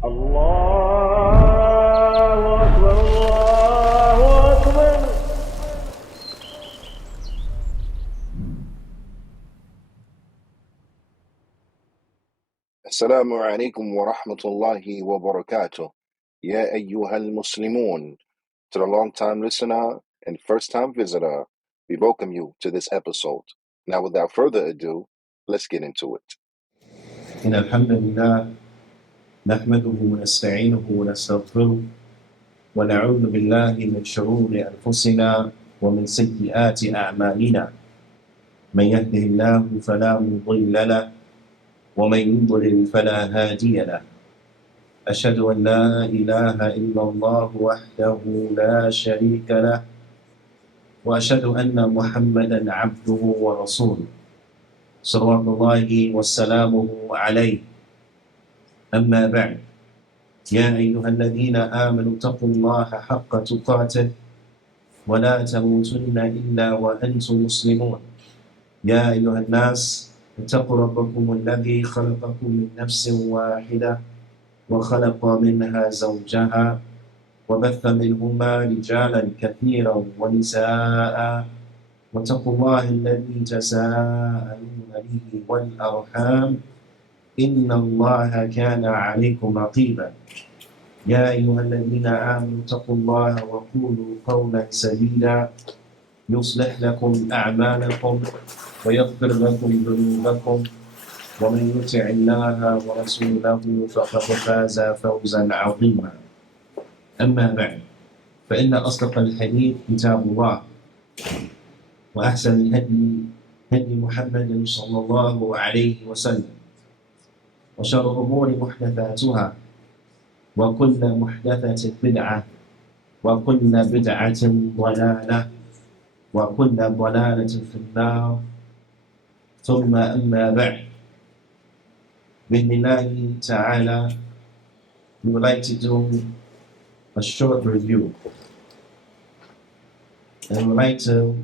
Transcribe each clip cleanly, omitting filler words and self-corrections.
الله أكبر الله أكبر. السلام عليكم ورحمة الله وبركاته. يا أيها المسلمون. To the long-time listener and first-time visitor, we welcome you to this episode. Now, without further ado, let's get into it. إن الحمد لله نحمده ونستعينه ونستغفره ونعوذ بالله من شرور أنفسنا ومن سيئات أعمالنا. من يهده الله فلا مضل له ومن يضلل فلا هادي له. أشهد أن لا إله إلا الله وحده لا شريك له وأشهد أن محمدا عبده ورسوله صلوات الله وسلامه عليه. أما بعد، يا أيها الذين آمنوا اتقوا الله حق تقاته ولا تموتن إلا وأنتم مسلمون. يا أيها الناس اتقوا ربكم الذي خلقكم من نفس واحدة وخلق منها زوجها وبث منهما رجالا كثيرا ونساء واتقوا الله الذي تساءلون به والأرحام إن الله كان عليكم رقيبا. يا أيها الذين آمنوا اتقوا الله وقولوا قولا سديدا يصلح لكم أعمالكم ويغفر لكم ذنوبكم ومن يطع الله ورسوله فقد فاز فوزا عظيما. أما بعد، فإن أصدق الحديث كتاب الله وأحسن الهدي هدي محمد صلى الله عليه وسلم وشر الأمور محدثاتها وكل محدثة بدعة وكل بدعة ضلالة وكل ضلالة في النار. ثم أما بعد، بإذن الله تعالى, we would like to do a short review, and we'd like to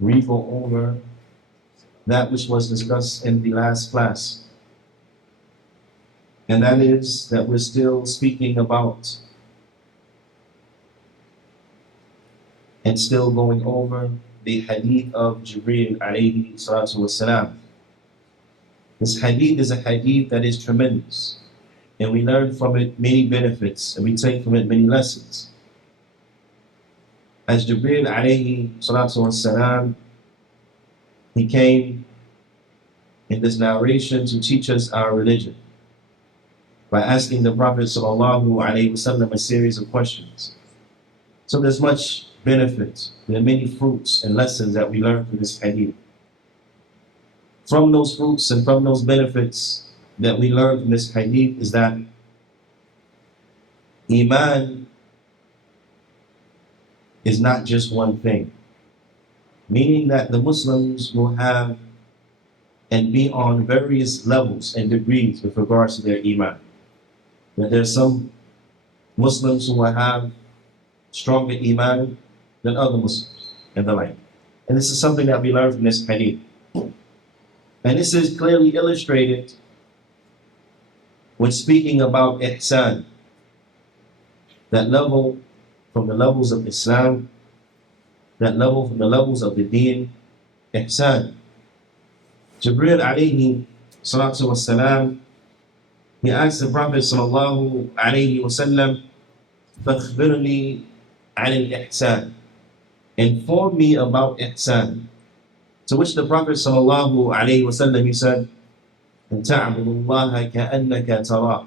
re-go over that which was discussed in the last class. And that is that we're still speaking about and still going over the hadith of Jibreel alayhi salatu wasalam. This hadith is a hadith that is tremendous, and we learn from it many benefits, and we take from it many lessons. As Jibreel alayhi salatu wasalam, he came in this narration to teach us our religion by asking the Prophet sallallahu alaihi wasallam a series of questions. So there's much benefit, there are many fruits and lessons that we learn from this hadith. From those fruits and from those benefits that we learn from this hadith is that Iman is not just one thing, meaning that the Muslims will have and be on various levels and degrees with regards to their Iman. That there's some Muslims who will have stronger Iman than other Muslims and the like. And this is something that we learn from this hadith. And this is clearly illustrated when speaking about ihsan, that level from the levels of Islam, that level from the levels of the deen, ihsan. Jibreel alayhi salatu wassalam, he asked the Prophet sallallahu alayhi wasallam, فَاخْبِرْنِي عَنِ الْإِحْسَانِ, inform me about ihsan. To which the Prophet sallallahu alayhi wasallam, he said, أَن تَعْبُدُ اللَّهَ كَأَنَّكَ تَرَاهُ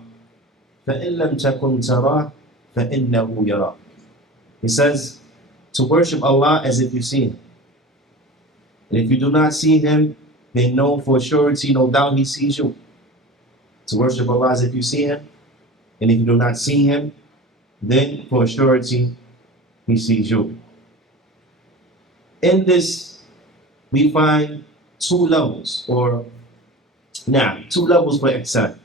فَإِن لَمْ تَكُنْ تَرَاهُ فَإِنَّهُ يَرَاهُ. He says, to worship Allah as if you see Him. And if you do not see Him, then know for surety, no doubt He sees you. To worship Allah as if you see Him, and if you do not see Him, then for surety He sees you. In this, we find two levels for ihsan.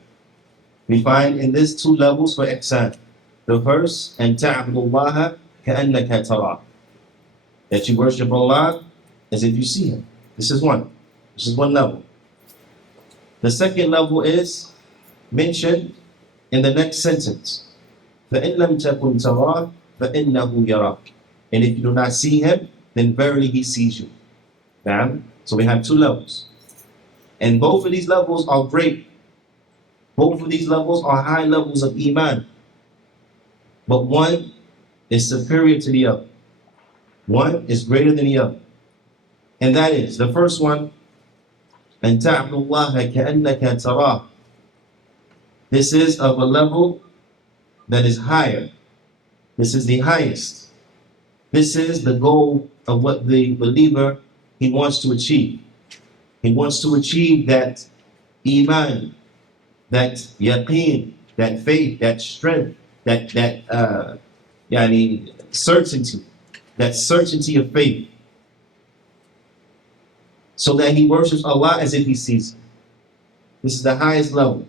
We find in this two levels for ihsan. The first, أن تعبد الله كأنك تراه, that you worship Allah as if you see Him. This is one level. The second level is mentioned in the next sentence, فَإِن لَمْ تَكُنْ تَرَاهُ فَإِنَّهُ يَرَاكَ. And if you do not see him, then verily he sees you. Now, so we have two levels. And both of these levels are great. Both of these levels are high levels of Iman. But one is superior to the other. One is greater than the other. And that is, the first one, أَن تَعْبُدُ اللَّهَ كَأَنَّكَ تَرَاهُ. This is of a level that is higher. This is the highest. This is the goal of what the believer, he wants to achieve. He wants to achieve that Iman, that yaqeen, that faith, that strength, that certainty, that certainty of faith, so that he worships Allah as if he sees him. This is the highest level.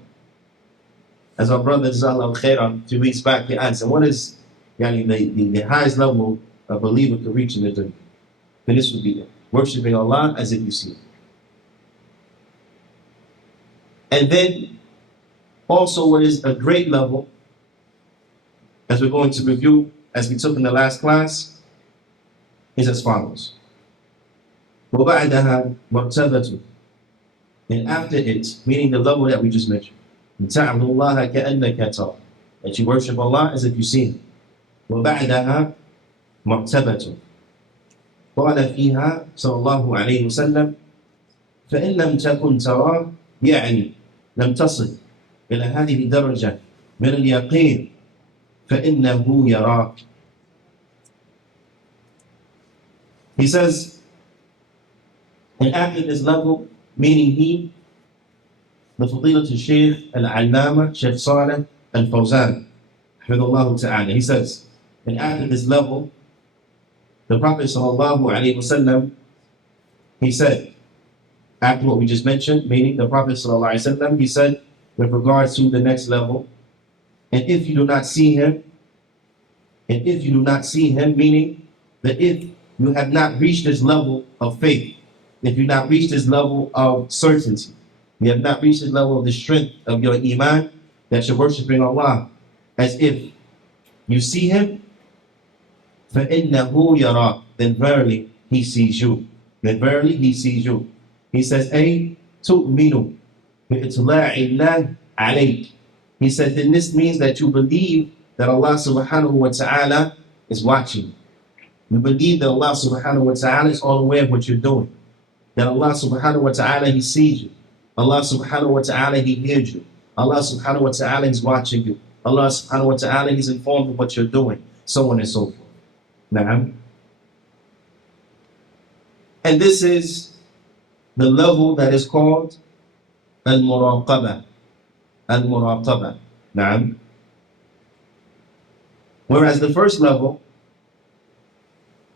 As our brother Jazakallahu Khairan a few weeks back, he asked, what is the highest level a believer could reach in the dunya? Then this would be it. Worshipping Allah as if you see him. And then also what is a great level, as we're going to review, as we took in the last class, is as follows. وَبَعْدَهَا مَرْتَبَةٌ. And after it, meaning the level that we just mentioned, تَعْبُدُ اللَّهَ كَأَنَّكَ تَرَاهُ. That you worship Allah as if you see him. وَبَعْدَهَا مَرْتَبَةٌ. قال فيها صلى الله عليه وسلم فإن لم تكن تراه يعني لم تصل إلى هذه الدرجة من اليقين فإنه يراك. He says, and after this level, meaning he, the Fadilat al-Shaykh al-Allama Shaykh Saleh al-Fawzan, Hafidhullah Ta'ala, he says, and after this level, the Prophet sallallahu alaihi wasallam, he said, after what we just mentioned, meaning the Prophet sallallahu alaihi wasallam, he said, with regards to the next level, and if you do not see him, meaning that if you have not reached this level of faith, if you not reached this level of certainty, you have not reached this level of the strength of your Iman, that you're worshiping Allah as if you see him, فَإِنَّهُ يَرَاكَ. Then verily he sees you. Then verily he sees you. He says, أي تؤمن بإطلاع الله عليك. He said, then this means that you believe that Allah subhanahu wa ta'ala is watching. You believe that Allah subhanahu wa ta'ala is all aware of what you're doing. That Allah subhanahu wa ta'ala, he sees you. Allah subhanahu wa ta'ala, he hears you. Allah subhanahu wa ta'ala is watching you. Allah subhanahu wa ta'ala, he's informed of what you're doing. So on and so forth. Na'am. And this is the level that is called al-muraqabah. Al-muraqabah. Na'am. Whereas the first level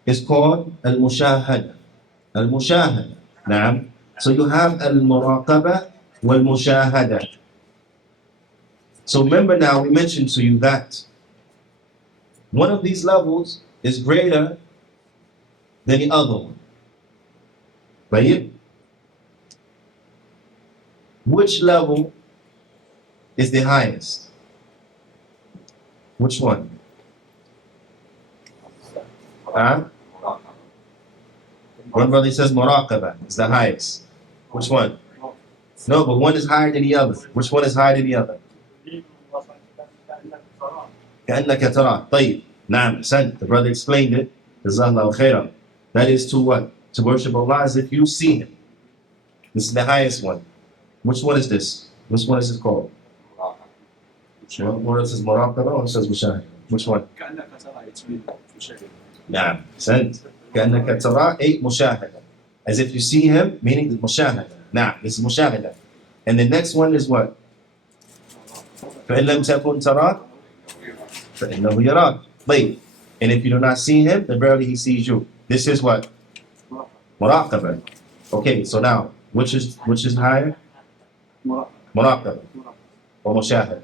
is called al-mushahada. Al-mushahada. Na'am. So you have al-muraqabah wal-mushahada. So remember now, we mentioned to you that one of these levels is greater than the other one. Right? Which level is the highest? Which one? One brother says muraqabah is the highest. Which one? No, but one is higher than the other. Which one is higher than the other? كأنك تراه. طيب. نعم. The brother explained it. Jazakallahu khairan. That is to what? To worship Allah as if you see him. This is the highest one. Which one is this? Which one is this called? One says muraqabah, one says mushahada. Which one? نعم. كأنك تراه أي مشاهدة. As if you see him, meaning the mushahada. Nah, this is mushahada. And the next one is what? فإن لم تكن تراه فإنه يراك. Wait. And if you do not see him, then verily he sees you. This is what? Muraqabah. Okay, so now, which is higher? Muraqabah. Or mushahada?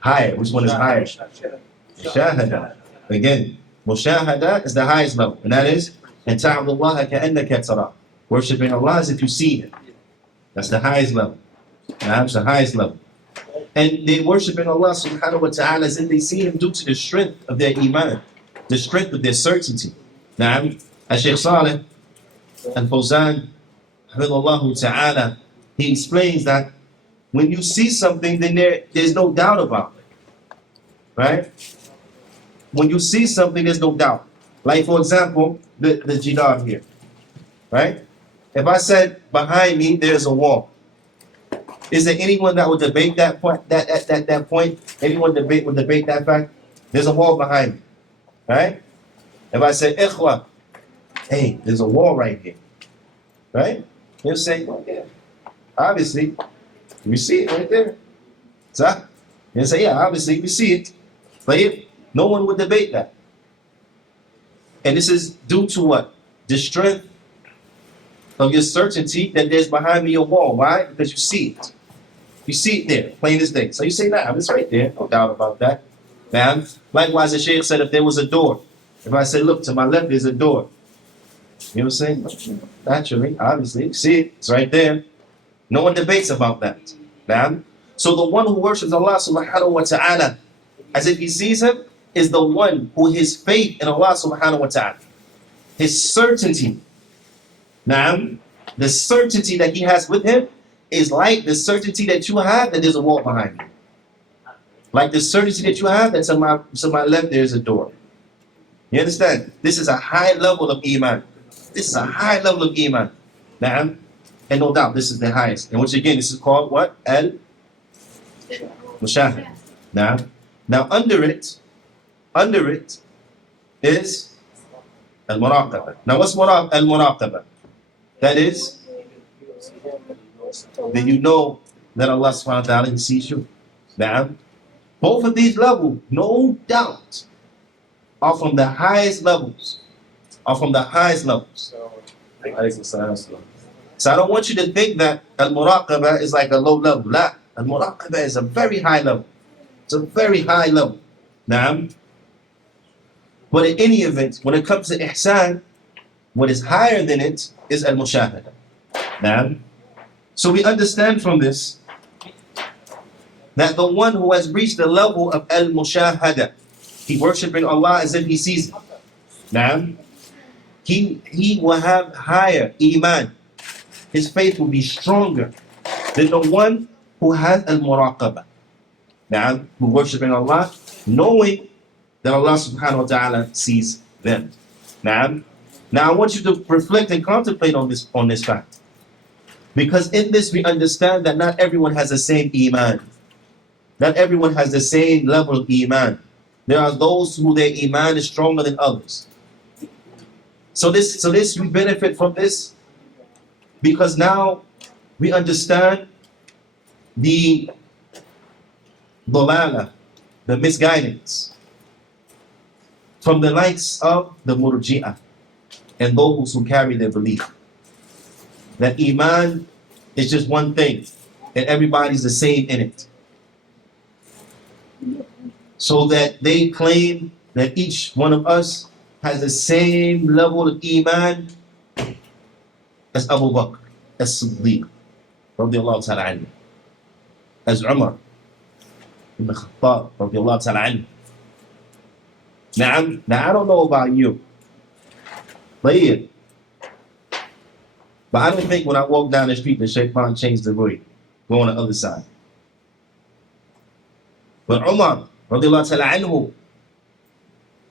Higher. Which one is higher? Mushahada. Again, mushahada is the highest level. And that is, and ta'budu Allah ka'annaka tarah. Worshipping Allah as if you see him. That's the highest level. That's the highest level. And they worshiping Allah subhanahu wa ta'ala as if they see him due to the strength of their iman, the strength of their certainty. Now, as Shaykh Saleh al-Fawzan, hafidhahullah ta'ala, he explains that when you see something, then there's no doubt about it. Right? When you see something, there's no doubt. Like, for example, the jidar here. Right? If I said behind me there's a wall, is there anyone that would debate that point? That point? Anyone would debate that fact? There's a wall behind me. Right? If I say ikhwa, hey, there's a wall right here. Right? You'll say, oh yeah. Obviously, we see it right there. So you'll say, yeah, obviously we see it. But no one would debate that. And this is due to what? The strength of your certainty that there's behind me a wall. Why? Because you see it. You see it there, plain as day. So you say, nah, it's right there. No doubt about that. Now, likewise, the Shaykh said if there was a door, if I said, look, to my left, there's a door. You know what I'm saying? Naturally, obviously, you see it. It's right there. No one debates about that. Now, so the one who worships Allah subhanahu wa ta'ala as if he sees him is the one who his faith in Allah subhanahu wa ta'ala, his certainty. Now, the certainty that he has with him is like the certainty that you have that there's a wall behind you. Like the certainty that you have that to my left there's a door. You understand? This is a high level of iman. This is a high level of iman. Now, and no doubt this is the highest. And once again, this is called what? Al-Mushahad. Now under it is Al-Muraqabah. Now what's Al-Muraqabah? That is, then you know that Allah subhanahu wa ta'ala he sees you. Now, both of these levels, no doubt, are from the highest levels. So I don't want you to think that Al-Muraqabah is like a low level. La, Al-Muraqabah is a very high level. It's a very high level. Now, but in any event, when it comes to ihsan, what is higher than it is al-mushahada. Now, so we understand from this that the one who has reached the level of al-mushahada, he worshiping Allah as if he sees it. Now, he will have higher iman. His faith will be stronger than the one who has al-muraqabah. Now, who worshiping Allah, knowing that Allah subhanahu wa ta'ala sees them. Now I want you to reflect and contemplate on this fact. Because in this we understand that not everyone has the same iman. Not everyone has the same level of iman. There are those who their iman is stronger than others. So this we benefit from this because now we understand the dalala, the misguidance from the likes of the murji'ah and those who carry their belief that iman is just one thing and everybody's the same in it. So that they claim that each one of us has the same level of iman as Abu Bakr, as Siddiq, radiallahu ta'ala anhu, as Umar ibn Khattab, radiallahu ta'ala anhu. Now I don't know about you, but I don't think when I walk down the street the shaitan changed the way, go on the other side. But Umar, radiallahu ta'ala anhu,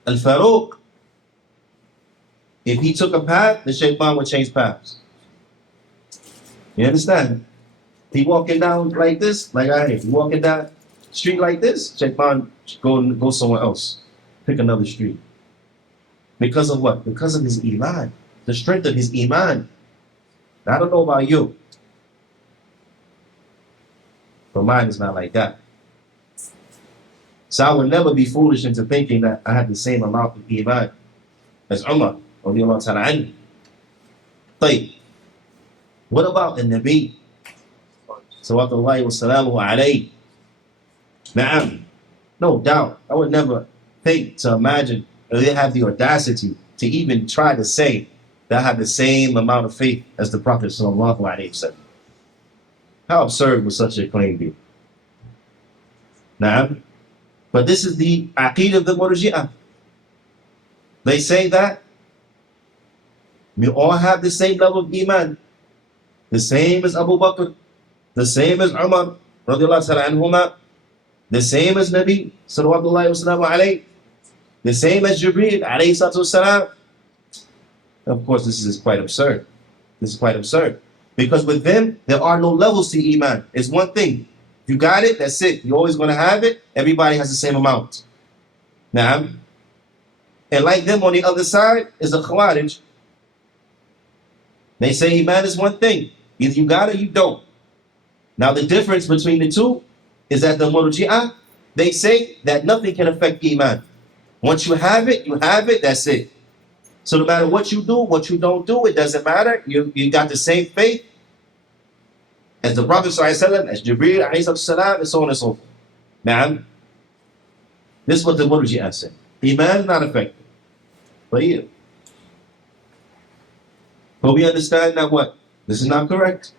Al-Faruq, if he took a path, the shaitan would change paths. You understand? He walking down like this, like I am. He walking down the street like this, shaitan go somewhere else. Pick another street. Because of what? Because of his iman. The strength of his iman. Now, I don't know about you, but mine is not like that. So I would never be foolish into thinking that I have the same amount of iman as Umar radiallahu ta'ala anhu. What about the Nabi? Salawatullahi wa salamuhu alayhi. Na'am. No doubt. I would never think to imagine or they have the audacity to even try to say that I have the same amount of faith as the Prophet sallallahu alaihi wasallam. How absurd would such a claim be? Naam. But this is the aqeedah of the Murji'ah. They say that we all have the same level of iman, the same as Abu Bakr, the same as Umar, radiallahu ta'ala anhuma, the same as Nabi, sallallahu alayhi, the same as Jibreel, alayhi salatu wasalam. Of course, this is quite absurd. This is quite absurd. Because with them, there are no levels to iman. It's one thing. You got it, that's it. You're always going to have it. Everybody has the same amount. Now, and like them on the other side is the Khawarij. They say iman is one thing. Either you got it or you don't. Now the difference between the two is that the Murji'ah, they say that nothing can affect iman. Once you have it, that's it. So no matter what you do, what you don't do, it doesn't matter. You got the same faith as the Prophet ﷺ, as Jibreel, ﷺ, and so on and so forth. Now, this is what the Murji'ah said. Iman is not affected. But yeah. But we understand that what? This is not correct.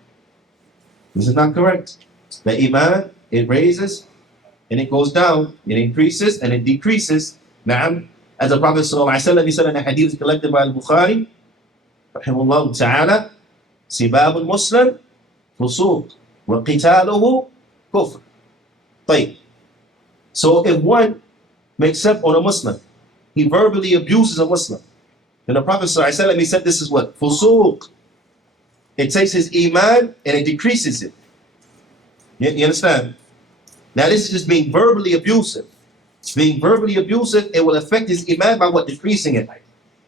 This is not correct. The Iman, it raises and it goes down. It increases and it decreases. Now, as the Prophet ﷺ, he said in a hadith collected by Al-Bukhari, rahimahullah ta'ala, سباب المسلم فسوق وقتاله كفر. طيب. So if one makes up on a Muslim, he verbally abuses a Muslim, then the Prophet ﷺ, he said this is what? Fusuq. It takes his iman and it decreases it. You understand? Now this is just being verbally abusive. Being verbally abusive, it will affect his iman by what? Decreasing it.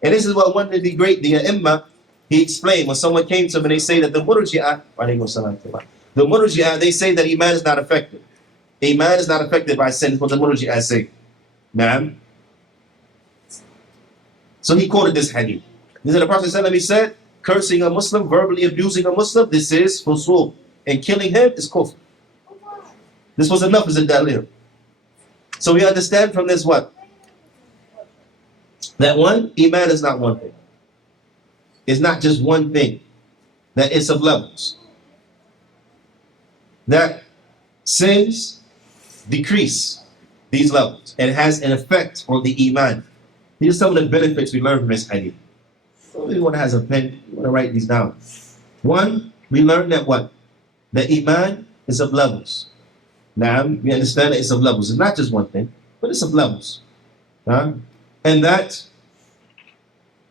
And this is what one of the great, the Imam, he explained when someone came to him and they say that the Murji'ah, they say that iman is not affected. Iman is not affected by sin, what the Murji'ah say. Ma'am. So he quoted this hadith. He said, the Prophet ﷺ, he said, cursing a Muslim, verbally abusing a Muslim, this is fusuq. And killing him is kufr. This was enough as a dalil. So we understand from this what? That one, iman is not one thing. It's not just one thing. That it's of levels. That sins decrease these levels. And it has an effect on the iman. These are some of the benefits we learn from this hadith. So everyone has a pen, you want to write these down. One, we learn that what? The iman is of levels. Now, we understand that it's of levels. It's not just one thing, but it's of levels. And that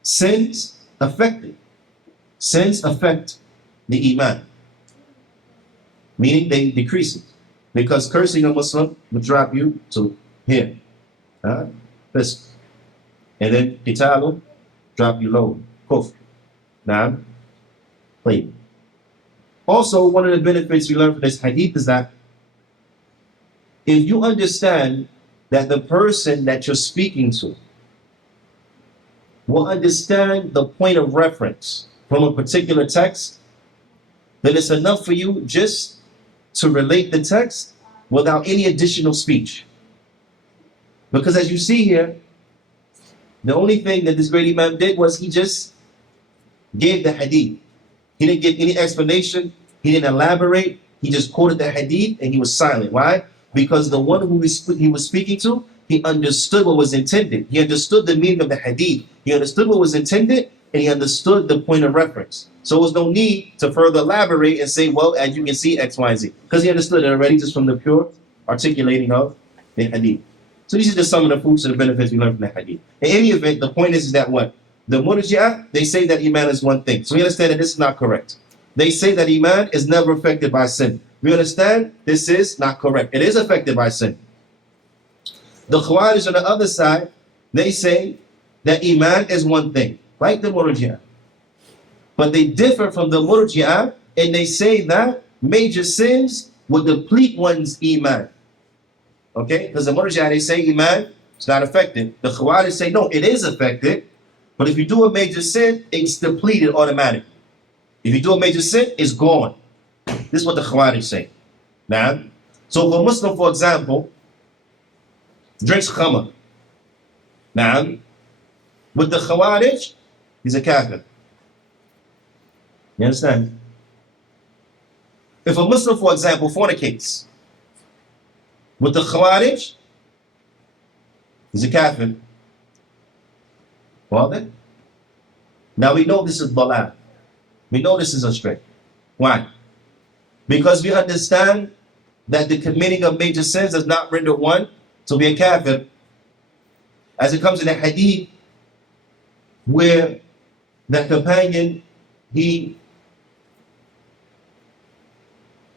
sins affect it. Sins affect the iman. Meaning they decrease it. Because cursing a Muslim will drop you to here. This. And then qitalu, drop you low. Kufr. Now, wait. Also, one of the benefits we learn from this hadith is that if you understand that the person that you're speaking to will understand the point of reference from a particular text, then it's enough for you just to relate the text without any additional speech. Because as you see here, the only thing that this great Imam did was he just gave the hadith. He didn't give any explanation. He didn't elaborate. He just quoted the hadith and he was silent. Why? Because the one who he was speaking to, he understood what was intended. He understood the meaning of the hadith. He understood what was intended and he understood the point of reference. So there was no need to further elaborate and say, well, as you can see, X, Y, Z. Because he understood it already just from the pure articulating of the hadith. So these are just some of the fruits and the benefits we learn from the hadith. In any event, the point is that what? The Murji'ah, they say that iman is one thing. So we understand that this is not correct. They say that iman is never affected by sin. We understand this is not correct. It is affected by sin. The Khawarij on the other side, they say that iman is one thing, like the Murji'ah. But they differ from the Murji'ah and they say that major sins will deplete one's iman. Okay? Because the Murji'ah, they say iman is not affected. The Khawarij say no, it is affected. But if you do a major sin, it's depleted automatically. If you do a major sin, it's gone. This is what the Khawarij say. Now, so if a Muslim, for example, drinks khamr, now, with the Khawarij, he's a kafir. You understand? If a Muslim, for example, fornicates, With the Khawarij, he's a kafir. Well then, now we know this is dalal. We know this is astray. Why? Because we understand that the committing of major sins does not render one to be a kafir. As it comes in the Hadeeth, where the companion, he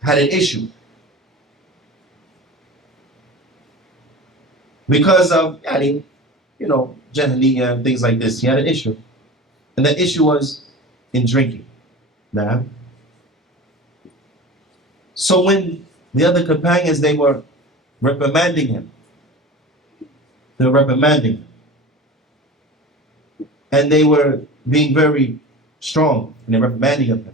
had an issue because of, jahiliyyah and things like this. He had an issue, and that issue was in drinking. Now, so when the other companions, they were reprimanding him, and they were being very strong in the reprimanding of him.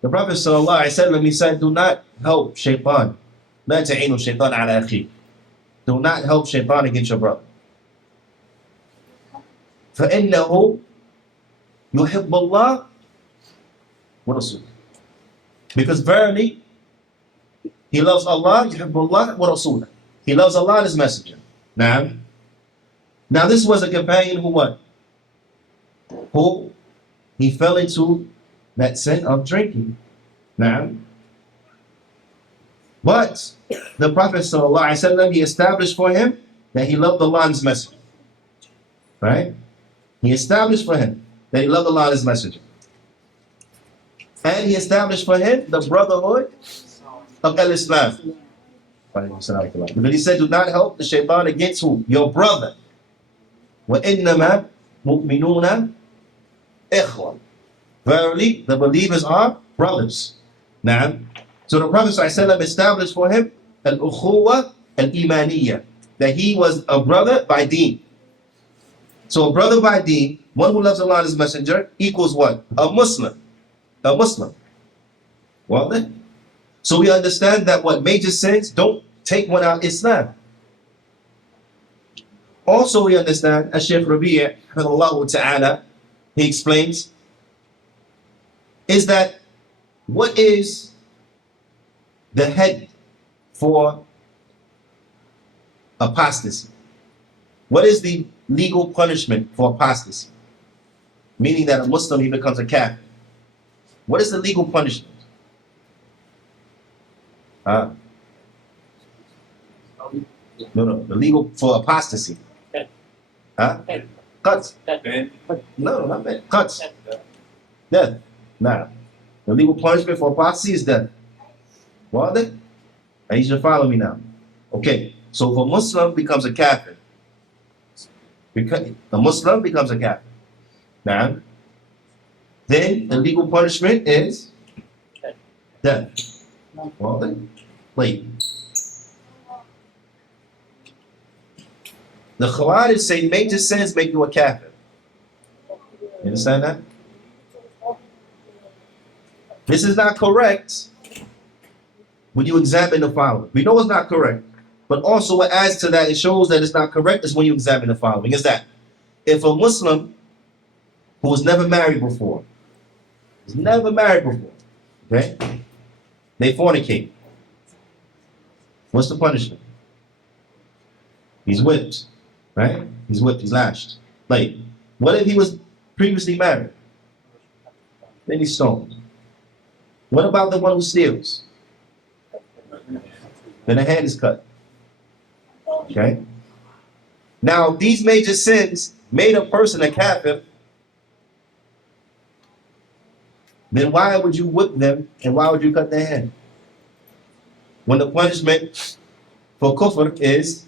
The Prophet ﷺ, he said, do not help shaitan. لا تعينوا الشيطان على أخيه. Do not help shaitan against your brother. فإنه يحب الله ورسوله. Because verily, he loves Allah, يحب الله ورسوله. He loves Allah and His Messenger. Now this was a companion who what? Who he fell into that sin of drinking. But the Prophet ﷺ, he established for him that he loved Allah and His Messenger. Right? He established for him that he loved Allah and His Messenger. And he established for him the brotherhood of Al-Islam. But he said, do not help the shaitan against who? Your brother. وَإِنَّمَا مُؤْمِنُونَ إِخْوَةً. Verily, the believers are brothers. So the Prophet ﷺ established for him al-ukhuwa al-imaniyya, that he was a brother by deen. So a brother by deen, one who loves Allah and His Messenger, equals what? A Muslim. A Muslim. Well then, so we understand that what major sins don't take one out of Islam. Also we understand, as Shaykh Rabi' ta'ala, he explains, is that what is the head for apostasy? What is the legal punishment for apostasy? Meaning that a Muslim, he becomes a kafir. What is the legal punishment? No, the legal for apostasy. Cuts. No, not bad. Cuts. Death. Nah. The legal punishment for apostasy is death. Well then, and you should follow me now. Okay, so if a Muslim becomes a kafir, a Muslim becomes a kafir, now, then the legal punishment is death. Well then, wait. The Khawarij say major sins make you a kafir. You understand that? This is not correct when you examine the following. We know it's not correct, but also what adds to that, it shows that it's not correct, is when you examine the following. Is that if a Muslim who was never married before, okay, they fornicate, what's the punishment? He's whipped, right? He's whipped, he's lashed. Like, what if he was previously married? Then he's stoned. What about the one who steals? Then the hand is cut. Okay? Now, these major sins made a person a kafir. Then why would you whip them and why would you cut their hand? When the punishment for kufr is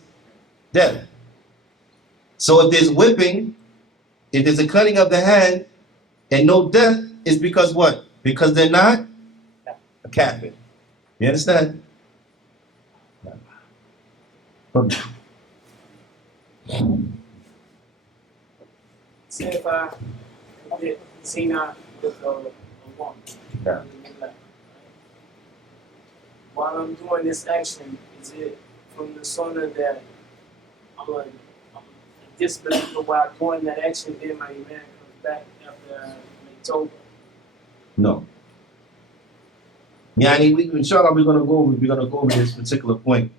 death. So if there's whipping, if there's a cutting of the hand and no death, it's because what? Because they're not a kafir. You understand? Say if I did zina with a woman, Yeah. while I'm doing this action, is it from the Sunnah that I'm a disbeliever while doing that action, then my iman comes back after I make Tawbah? No. Yani, inshallah, we're gonna go over this particular point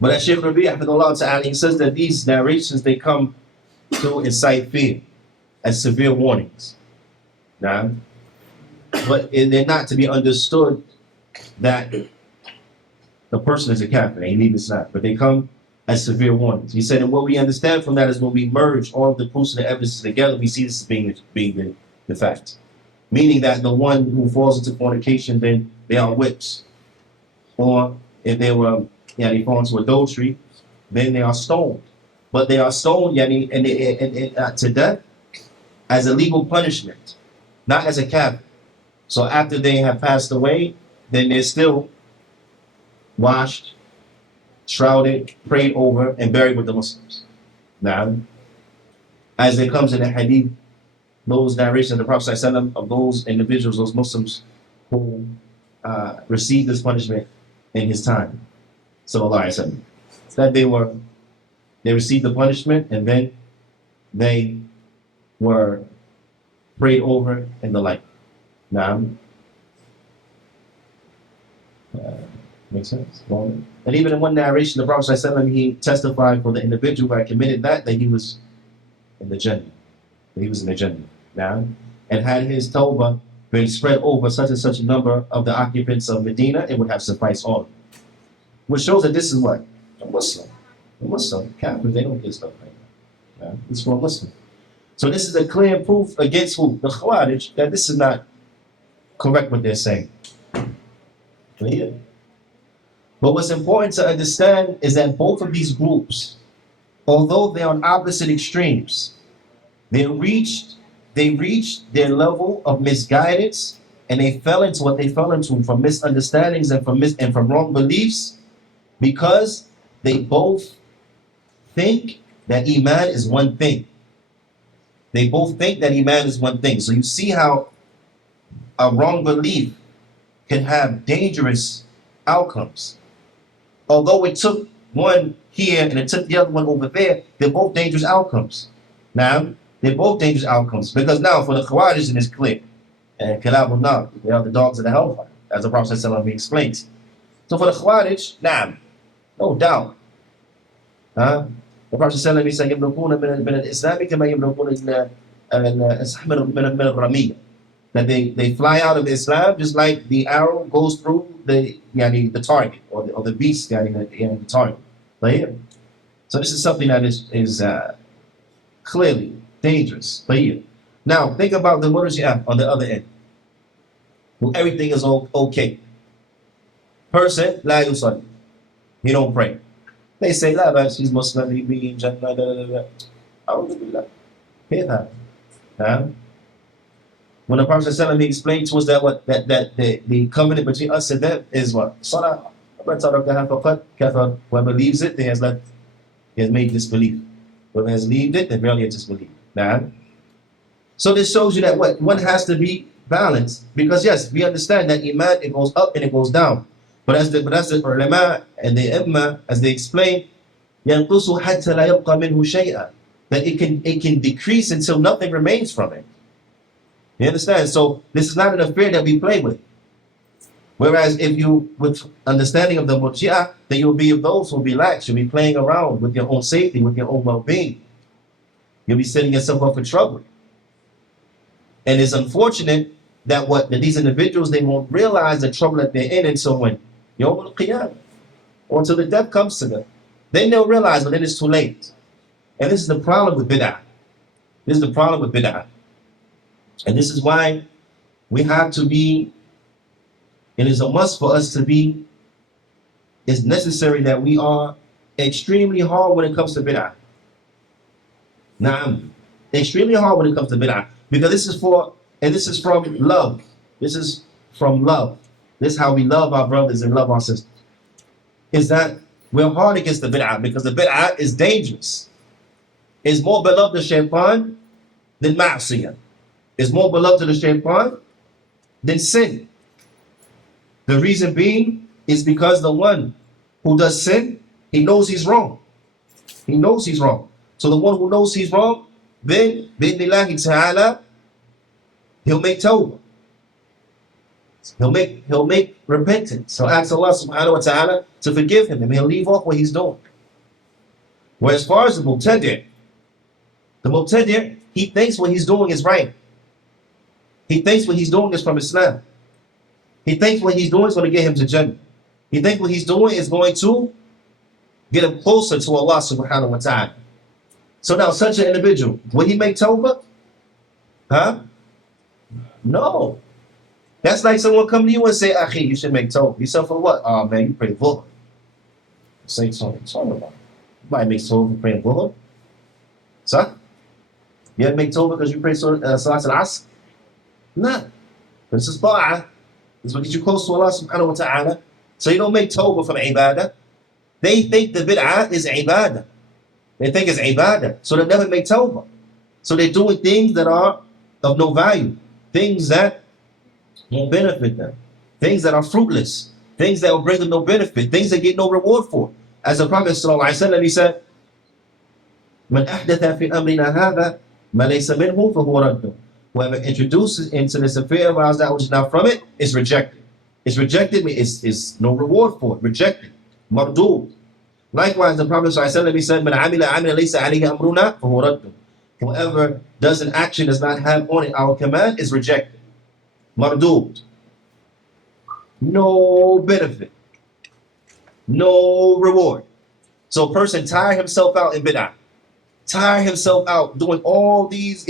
But as Shaykh Rabi' Ahmadullah Ta'ala, he says that these narrations, they come to incite fear as severe warnings. Now, but they're not to be understood that the person is a kafir, he leaves Islam, but they come as severe warnings. He said, and what we understand from that is when we merge all of the proofs and the evidences together, we see this as being the fact. Meaning that the one who falls into fornication, then they are whipped. Or if they fall into adultery, then they are stoned. But they are stoned to death as a legal punishment, not as a kafir. So after they have passed away, then they're still washed, shrouded, prayed over, and buried with the Muslims. Now, as it comes in the Hadeeth, those narrations of the Prophet ﷺ of those individuals, those Muslims who received this punishment in his time, sallallahu alaihi wasallam, that they received the punishment and then they were prayed over and the like. Now, makes sense. And even in one narration, the Prophet ﷺ, he testified for the individual who had committed that he was in the Jannah. He was in the Jannah. Now, and had his tawbah been spread over such and such a number of the occupants of Medina, it would have sufficed all of them. Which shows that this is what? A Muslim. A Muslim. Catholics, they don't get stuff like that. Yeah? It's for a Muslim. So this is a clear proof against who? The Khawarij, that this is not correct what they're saying. Clear? But what's important to understand is that both of these groups, although they're on opposite extremes, they reached their level of misguidance, and they fell into what they fell into from misunderstandings and from wrong beliefs, because they both think that Iman is one thing. They both think that Iman is one thing. So you see how a wrong belief can have dangerous outcomes. Although it took one here and it took the other one over there, they're both dangerous outcomes. Now, they're both dangerous outcomes. Because now, for the Khawarij, it's clear. And Kalab al-Nar, they are the dogs of the hellfire, as the Prophet ﷺ explains. So for the Khawarij, no doubt. The Prophet ﷺ said, يَمْلُكُونَ مِنَ الْإِسْلَامِ كَمَا يَمْلُكُونَ مِنَ الرَّمِيَّةِ. That they fly out of Islam just like the arrow goes through the target or the beast, the target. Right? So this is something that is clearly dangerous. Right? Now think about the Murji'ah on the other end. Well, everything is okay. Person, la yusalli. He don't pray. They say, la bas, he's Muslim, he be in Jannah, da da da. Alhamdulillah. Hear that. When the Prophet ﷺ explained to us that the covenant between us and them is what? Salah. Whoever leaves it, he has made disbelief. Whoever has leaved it, then really has disbelief. So this shows you that one has to be balanced, because yes, we understand that Iman, it goes up and it goes down. But as the ulama and the imma, as they explain, يَنْقُصُ حَتَّى لَا يَبْقَى مِنْهُ شَيْئًا, that it can decrease until nothing remains from it. You understand? So this is not an affair that we play with. Whereas if you, with understanding of the Murji'ah, then you'll be of those who will be lax. You'll be playing around with your own safety, with your own well-being. You'll be setting yourself up for trouble. And it's unfortunate that these individuals, they won't realize the trouble that they're in until when? Yawm al-Qiyamah. Or until the death comes to them. Then they'll realize, but then it's too late. And this is the problem with bid'ah. This is the problem with bid'ah. And this is why we have to be, it is a must for us to be, it's necessary that we are extremely hard when it comes to bid'ah. Extremely hard when it comes to bid'ah. Because this is from love. This is from love. This is how we love our brothers and love our sisters. Is that we're hard against the bid'ah, because the bid'ah is dangerous. It's more beloved to shaitan than ma'asiyah. Is more beloved to the shaitan than sin. The reason being is because the one who does sin, he knows he's wrong. He knows he's wrong. So the one who knows he's wrong, then, bi'idhnillahi ta'ala, he'll make tawbah. He'll make repentance. He'll ask Allah subhanahu wa ta'ala to forgive him, and he'll leave off what he's doing. Whereas as far as the Mubtadi', he thinks what he's doing is right. He thinks what he's doing is from Islam. He thinks what he's doing is going to get him to Jannah. He thinks what he's doing is going to get him closer to Allah subhanahu wa ta'ala. So now such an individual, will he make tawbah? Huh? No. That's like someone come to you and say, Akhi, you should make tawbah. You said for what? Oh man, you pray Dhuhr. Say something about it. Might make tawbah for praying Dhuhr. So? You have to make tawbah because you pray Salat al-Asr? No. This is ta'ah. This will get you close to Allah subhanahu wa ta'ala. So you don't make tawbah from ibadah. They think the bid'ah is ibadah. They think it's ibadah. So they never make tawbah. So they're doing things that are of no value. Things that won't benefit them. Things that are fruitless. Things that will bring them no benefit. Things they get no reward for. As the Prophet sallallahu alaihi wasallam, he said, "Man ahdatha fi amrina hadha ma laysa minhu fahuwa radd." Whoever introduces into this affair of ours that which is not from it is rejected. It's rejected, it's no reward for it. Rejected. Mardud. Likewise, the Prophet ﷺ, he said, "Man amila amila laysa alayhi amruna fahuwa radd." Whoever does an action does not have on it our command is rejected. Mardud. No benefit. No reward. So a person tire himself out in bid'ah. Tire himself out doing all these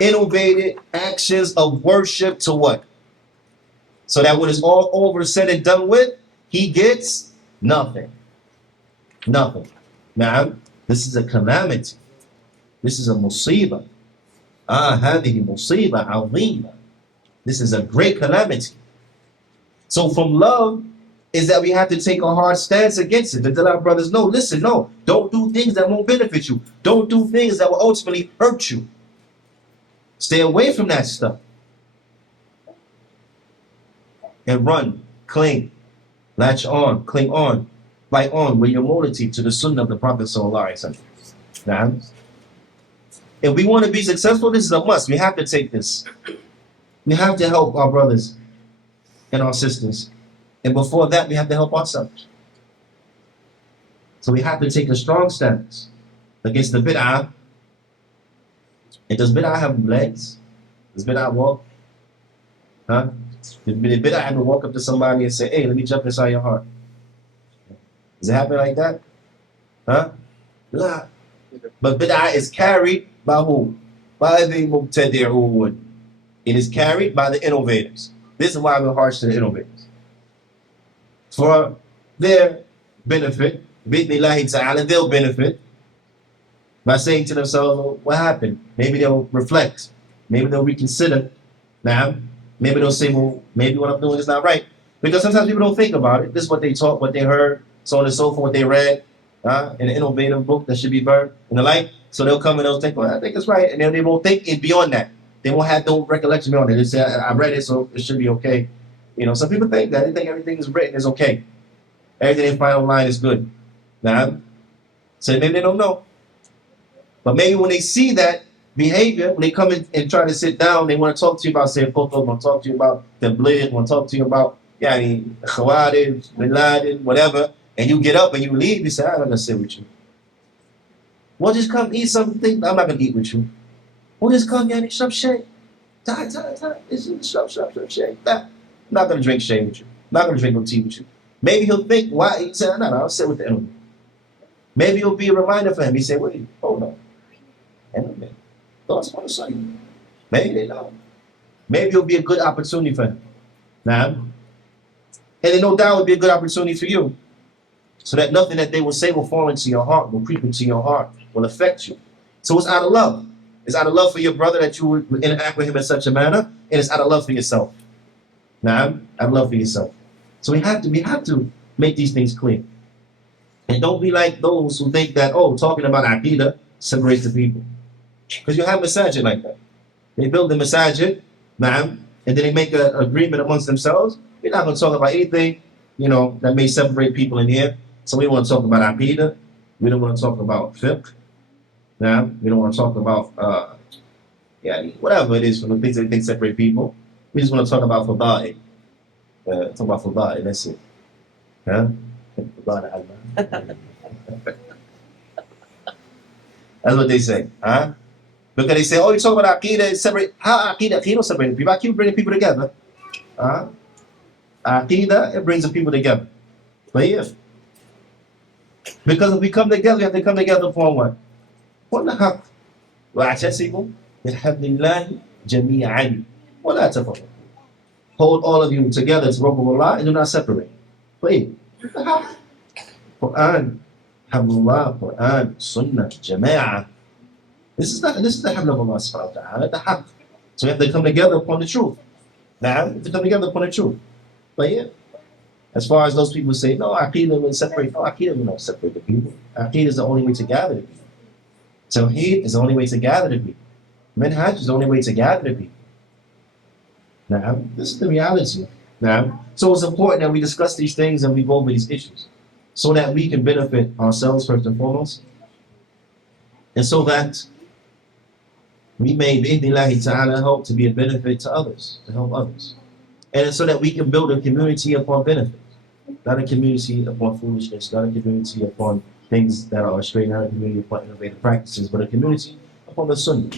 innovative actions of worship to what? So that when it's all over, said and done with, he gets nothing. Nothing. Now, this is a calamity. This is a musibah. هذه مصيبة عظيمة. This is a great calamity. So from love is that we have to take a hard stance against it. To tell our brothers, no, listen, no. Don't do things that won't benefit you. Don't do things that will ultimately hurt you. Stay away from that stuff. And run, cling, latch on, cling on, bite on with your humility to the Sunnah of the Prophet sallallahu alaihi wasallam. Now, if we want to be successful, this is a must. We have to take this. We have to help our brothers and our sisters. And before that, we have to help ourselves. So we have to take a strong stance against the bid'ah. And does bid'ah have legs? Does bid'ah walk? Huh? Did bid'ah ever walk up to somebody and say, hey, let me jump inside your heart? Does it happen like that? Huh? Nah. But bid'ah is carried by who? By the mubtadi'un. It is carried by the innovators. This is why we're harsh to the innovators. For their benefit, bi'idhnillahi ta'ala, they'll benefit by saying to themselves, well, what happened? Maybe they'll reflect. Maybe they'll reconsider. Now, maybe they'll say, well, maybe what I'm doing is not right. Because sometimes people don't think about it. This is what they taught, what they heard, so on and so forth, what they read in an innovative book that should be burned and the like. So they'll come and they'll think, well, I think it's right. And then they won't think it beyond that. They won't have no recollection beyond it. They say, I read it, so it should be okay. You know, some people think that. They think everything is written is okay. Everything in final line is good. Now, so maybe they don't know. But maybe when they see that behavior, when they come in and try to sit down, they want to talk to you about Sayyid Qutb, want to talk to you about Tabligh, want to talk to you about Khawarij, Bin Laden, whatever, and you get up and you leave, you say, I'm not going to sit with you. Well, just come eat something. I'm not going to eat with you. Well, just come, shop shay. Shop shay. I'm not going to drink shay with you. I'm not going to drink no tea with you. Maybe he'll think, why? He said, no, I'll sit with the enemy. Maybe it'll be a reminder for him. He said, wait, hold on. Enemy. Thoughts want to say. Maybe they don't. Maybe it'll be a good opportunity for him. Now, and then no doubt it'll be a good opportunity for you. So that nothing that they will say will fall into your heart, will creep into your heart, will affect you. So it's out of love. It's out of love for your brother that you would interact with him in such a manner, and it's out of love for yourself. Now, out of love for yourself. So we have to make these things clear. And don't be like those who think that, oh, talking about Aqidah separates the people. Because you have masajid like that. They build the masajid, and then they make an agreement amongst themselves. We're not going to talk about anything, that may separate people in here. So we want to talk about Aqidah. We don't want to talk about fiqh. Now, we don't want to talk about, whatever it is from the things that they think separate people. We just want to talk about fada'i. Talk about Fada'i, that's it. Huh? Fada'i al-Ilm. That's what they say. Huh? Because they say, oh, you talk about Aqidah, it's separate. How Aqidah separate people? Aqidah bringing people together. Huh? Aqidah, it brings the people together. But yeah. Because if we come together, we have to come together upon what? Upon the haqq. وَاعْتَصِمُوا بِحَبْلِ اللَّهِ جَمِيعًا وَلَا تَفَرَّقُوا. Hold all of you together to rope of Allah and do not separate. But yeah. Qur'an, Hablullah, Qur'an, Sunnah, Jama'ah. This is the Habl of Allah subhanahu wa ta'ala, the haqq. So we have to come together upon the truth. Now, we have to come together upon the truth. But yeah. As far as those people say, no, Aqidah will separate. No, Aqidah will not separate the people. Aqidah is the only way to gather the people. Tawheed is the only way to gather the people. Manhaj is the only way to gather the people. Now, this is the reality. Now, so it's important that we discuss these things and we go over these issues so that we can benefit ourselves first and foremost, and so that we may, bi'idhnillahi ta'ala, help to be a benefit to others, to help others. And so that we can build a community upon benefit, not a community upon foolishness, not a community upon things that are straight, not a community upon innovative practices, but a community upon the Sunnah,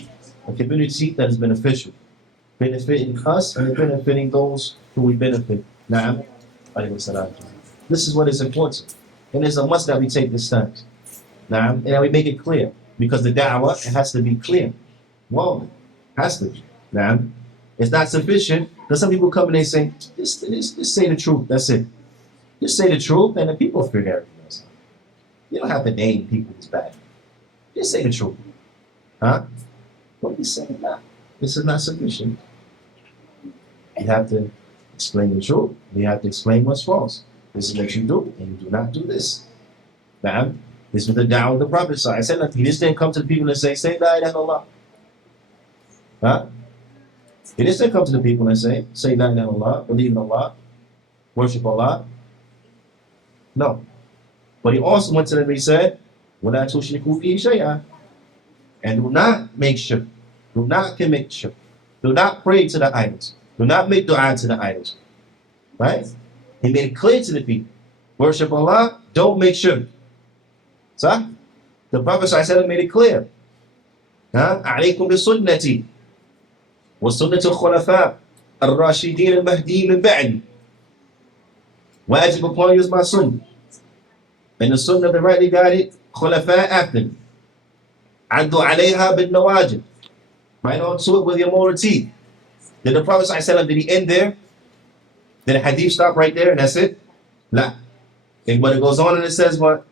a community that is beneficial, benefiting us and benefiting those who we benefit. Na'am. This is what is important. And it's a must that we take this stance. Na'am. And that we make it clear. Because the da'wah, it has to be clear. Well, it has to be. Na'am. It's not sufficient. Because some people come and they say, just say the truth. That's it. Just say the truth and the people figure everything else out. You don't have to name people who's bad. Just say the truth. Huh? What are you saying now? This is not sufficient. You have to explain the truth. You have to explain what's false. This is what you do, and you do not do this. Now, this was the da'wah of the Prophet. So I said, look, he just didn't come to the people and say la ilaha illallah. Huh? He just didn't come to the people and say la ilaha illallah, believe in Allah, worship Allah. No. But he also went to them and he said, وَلَا تُشْرِكُوا فِيهِ شَيْئًا. And do not make shirk. Do not commit shirk. Do not pray to the idols. Do not make dua to the idols. Right? He made it clear to the people. Worship Allah, don't make shirk. So, the Prophet ﷺ made it clear. عليكم بسنتي وسنة الخلفاء الراشدين المهديين من بعدي. Wajib upon you is my sunnah. And the sunnah of the rightly guided khulafa after me. عدوا عليها بالنواجذ. Right on to it with your moral teeth. Did the Prophet ﷺ, did he end there? Did the hadith stop right there and that's it? La. And when it goes on and it says what?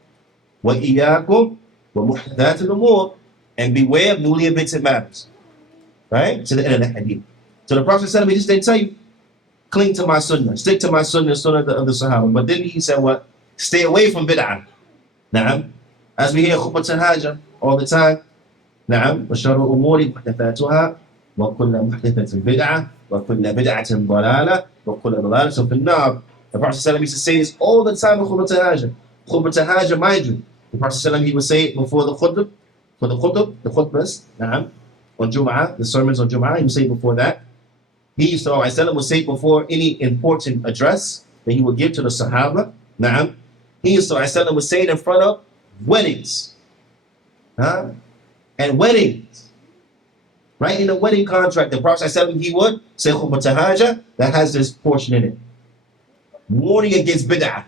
وَإِيَّاكُمْ وَمُحْدَثَاتِ الْأُمُورِ. And beware of newly invented matters. Right? To the end of the hadith. So the Prophet ﷺ, he just didn't tell you, cling to my sunnah, stick to my sunnah, sunnah of the Sahaba. But then he said what? Stay away from bid'ah. Na'am. As we hear khutbah al-hajah all the time. Na'am. وَشَرُ أُمُورِ مُحْدَثَاتُهَا وَكُلَّ مُحْدَثَةٍ بِدْعَةٍ وَكُلَّ بِدْعَةٍ ضَلَالَةٍ وَكُلَّ ضَلَالَةٍ فِي النَّارِ. The Prophet ﷺ used to say this all the time in khutbah al-hajah. Khutbah al-hajah, mind you. The Prophet ﷺ, he would say it before the khutbah, for the khutbahs, na'am, on Jum'ah, the sermons on Jum'ah, he would say it before that. He used to, ﷺ would say it before any important address that he would give to the Sahaba, na'am. He used to, ﷺ would say it in front of weddings. Huh? And weddings. Right? In the wedding contract, the Prophet ﷺ, he would say khutbah al-hajah that has this portion in it. Warning against bid'ah.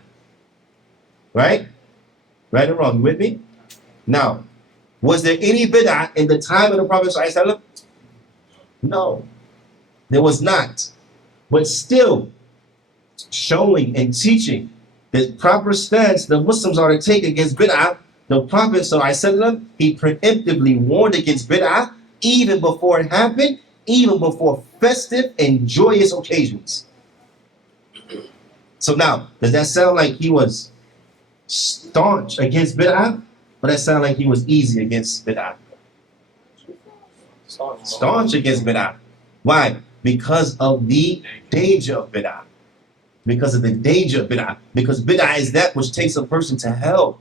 Right? Right or wrong? You with me? Now, was there any bid'ah in the time of the Prophet ﷺ? No. There was not. But still, showing and teaching the proper stance the Muslims are to take against bid'ah, the Prophet ﷺ, he preemptively warned against bid'ah even before it happened, even before festive and joyous occasions. So now, does that sound like he was staunch against bid'ah? Or that sound like he was easy against bid'ah? Staunch against bid'ah. Why? Because of the danger of bid'ah. Because of the danger of bid'ah. Because bid'ah is that which takes a person to hell.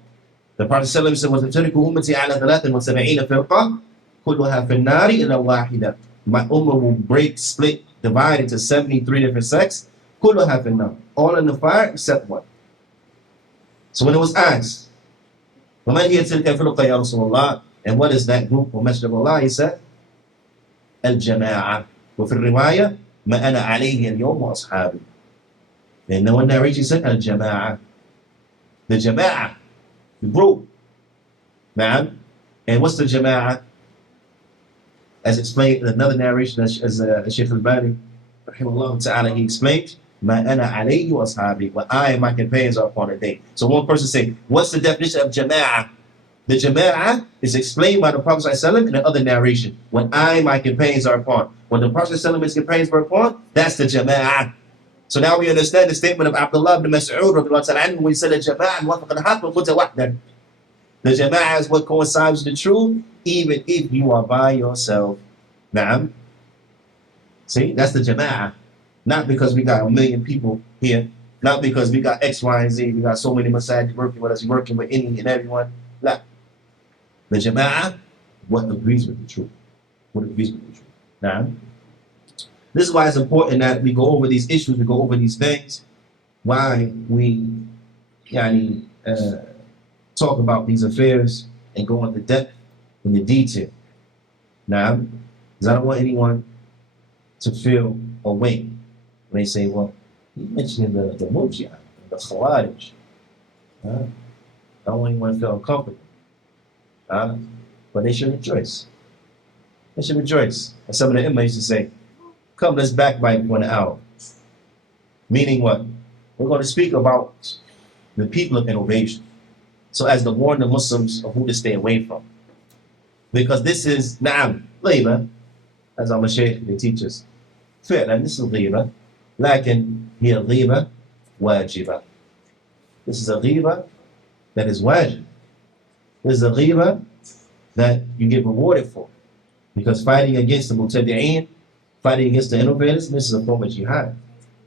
The Prophet ﷺ said, وَتَتَرِكُ أُمَّتِي عَلَى 73 فِرْقَةٍ كُلُّهَا فِي النَّارِ إِلَّا وَاحِدَةٍ. My ummah will break, split, divide into 73 different sects. كلها في النار. All in the fire except one. So when it was asked, وَمَنْ هِيَ تِلْكَ الْفِرْقَةُ يَا رَسُولَ اللَّهِ, and what is that group of Messenger of Allah? He said, الجماعة. وفي الرواية ما أنا عليه اليوم وأصحابي. And no one narrates, he said الجماعة. The Jama'ah, the group. Now, and what's the Jama'ah? As explained in another narration, as Shaykh al-Bani, rahimahullah ta'ala, he explained, Ma ana alayhi wa ashabi, what I and my companions are upon a day. So one person say, what's the definition of Jama'ah? The Jama'ah is explained by the Prophet ﷺ in the other narration. When I and my companions are upon. When the Prophet ﷺ and his companions were upon, that's the Jama'ah. So now we understand the statement of Abdullah ibn Mas'ud when he said the Jama'ah, the Jama'ah is what coincides with the truth, even if you are by yourself. Na'am. See, that's the Jama'ah. Not because we got a million people here, not because we got X, Y, and Z, we got so many masajid working with us, working with any and everyone. Nah. The Jama'ah, what agrees with the truth. What agrees with the truth. Na'am. This is why it's important that we go over these issues, we go over these things, why we talk about these affairs and go into depth in the detail. Now, because I don't want anyone to feel away when they say, well, you mentioned the Murji'ah, the Khawarij. I don't want anyone to feel uncomfortable. But they should rejoice. They should rejoice. As some of the imams used to say, come, let's backbite for an hour. Meaning what? We're going to speak about the people of innovation. So as to warn the Muslims of who to stay away from. Because this is, na'am, ghiba, as our Shaykh, they teach us. فعلا, this is ghiba. لكن هي ghiba واجبة. This is a ghiba that is wajib. This is a ghiba that you get rewarded for. Because fighting against the mutadi'een, fighting against the innovators, this is a form of jihad.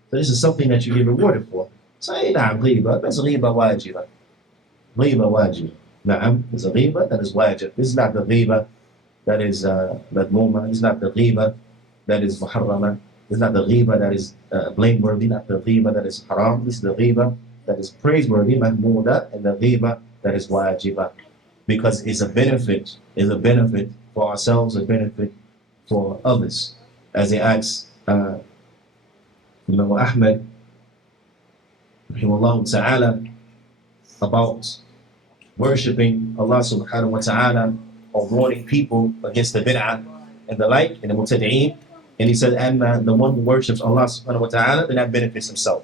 So this is something that you get rewarded for. So ain't not ghiba, that's ghiba wajiba. Ghiba wajib. Na'am, it's a ghiba that is wajib. This is not the ghiba that is madmuma. It's not the ghiba that is muharrama. It's not the ghiba that is blameworthy, not the ghiba that is haram. This is the ghiba that is praiseworthy, mahmuda, and the ghiba that is wajiba. Because it's a benefit for ourselves, a benefit for others. As they asked Imam Ahmad rahimahullah ta'ala about worshipping Allah subhanahu wa ta'ala or warning people against the bid'ah and the like, and the mutadi'een. And he said, and the one who worships Allah subhanahu wa ta'ala, then that benefits himself.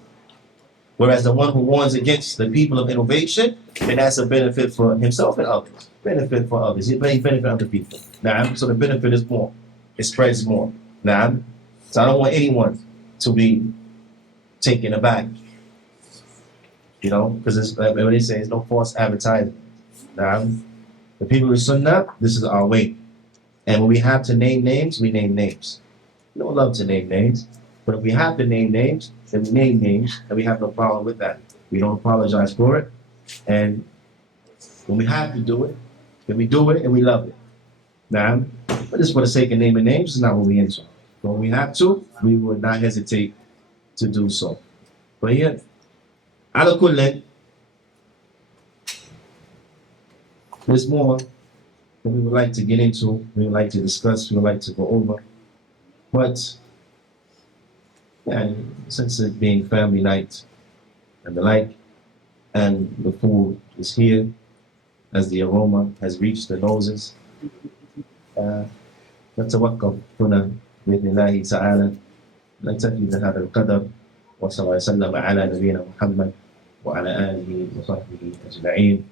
Whereas the one who warns against the people of innovation, then that's a benefit for himself and others. Benefit for others. He benefit other people. Now, so the benefit is more. It spreads more. Now, so I don't want anyone to be taken aback. You know, because like they say, it's no false advertising. Now, the people of Sunnah, this is our way. And when we have to name names, we name names. We don't love to name names. But if we have to name names, then we name names, and we have no problem with that. We don't apologize for it. And when we have to do it, then we do it and we love it. Now, but just for the sake of naming names, is not what we into. But when we have to, we would not hesitate to do so. But yeah, ala kulli, there's more that we would like to get into, we would like to discuss, we would like to go over. But yeah, since it being family night and the like, and the food is here, as the aroma has reached the noses, نتوقف هنا بإذن الله تعالى. نكتفي بهذا القدر، وصلى الله وسلم على نبينا محمد وعلى آله وصحبه أجمعين.